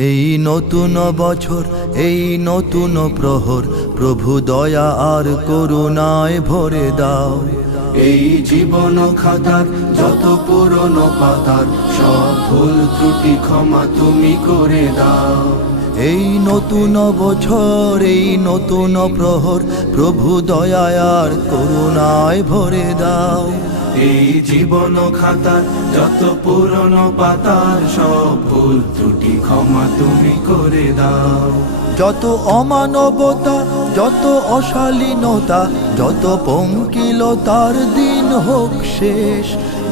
এই নতুন বছর, এই নতুন প্রহর, প্রভু দয়া আর করুণায় ভরে দাও। এই জীবন খাতার যত পুরনো পাতার সব ভুল ত্রুটি ক্ষমা তুমি করে দাও। এই নতুন বছর, এই নতুন প্রহর, প্রভু দয়া আর করুণায় ভরে দাও। এই জীবন খাতার যত পুরনো পাতার সব ভুল ত্রুটি ক্ষমা তুমি করে দাও। যত অমানবতা, যত অশালীনতা, যত পঙ্কিলতার দিন হোক শেষ।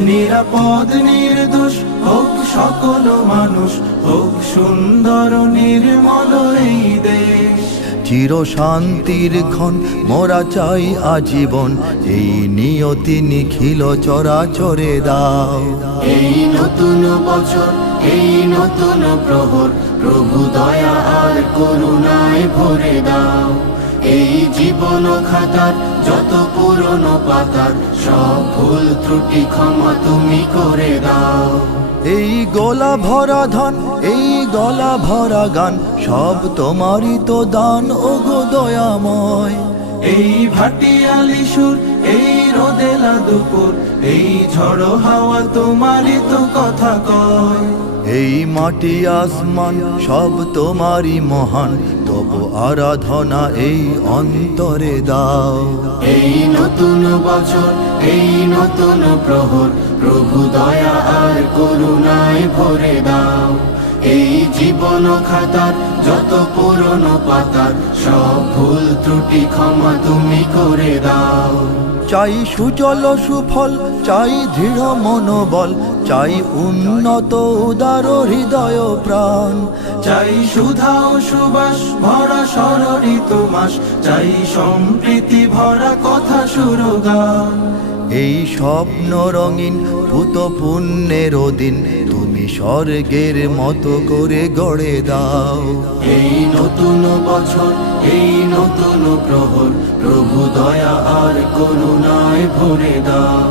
নিরাপদ নির্দোষ হোক সকল মানুষ, হোক সুন্দর নির্মল এই দেশ। চির শান্তির ক্ষণ মোরা চাই আজীবন, এই নিয়তি নিখিল চরাচরে দাও। এই নতুন বছর, এই নতুন প্রহর, প্রভু দয়া আর করুণায় ভরে দাও। এই জীবন খাতার যত পুরনো পাতার সব ভুল ত্রুটি ক্ষমা তুমি করে দাও। এই গলা ভরা ধান, এই গলা ভরা গান, সব তোমারই তো দান ওগো দয়াময়। এই ভাটিয়ালি সুর, এই রোদেলা দুপুর, এই ঝড়ো হাওয়া তোমারই তো কথা কয়। এই মাটি আসমান সব তোমারই মহান, তবু আরাধনা এই অন্তরে দাও। এই নতুন বছর, এই নতুন প্রহর, প্রভু দয়া আর করুণায় ভরে দাও। এই জীবন খাতার যত পুরনো পাতার সব ভুল ত্রুটি ক্ষমা তুমি করে দাও। চাই সুজল সুফল, চাই দৃঢ় মনোবল, চাই উন্নত উদার হৃদয় প্রাণ। চাই সুধা ও সুবাস ভরা ষড়ঋতু মাস, চাই সম্প্রীতি ভরা কথা সুরগান। এই স্বপ্ন রঙিন ভূত পুণ্যের দিন তুমি স্বর্গের মতো করে গড়ে দাও। এই নতুন বছর, এই নতুন প্রহর, প্রভু দয়া আর করুণায় ভরে দাও।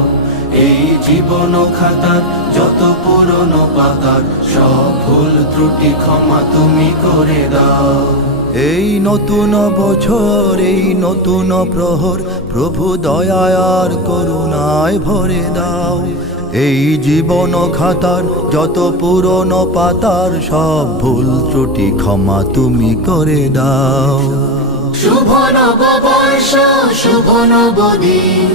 এই জীবন খাতার যত পুরনো পাতার সব ভুল ত্রুটি ক্ষমা তুমি করে দাও। এই নতুন বছর, এই নতুন প্রহর, প্রভু দয়া আর করুণায় ভরে দাও। এই জীবন খাতার যত পুরনো পাতার সব ভুল ত্রুটি ক্ষমা তুমি করে দাও। শুভ নববর্ষ, শুভ নবদিন,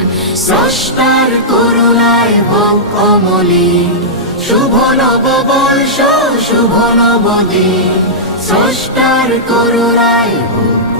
স্রষ্টার করুণায় হোক অমলিন। শুভ নববর্ষ, শুভ নবদিন, স্রষ্টার করুণায় হোক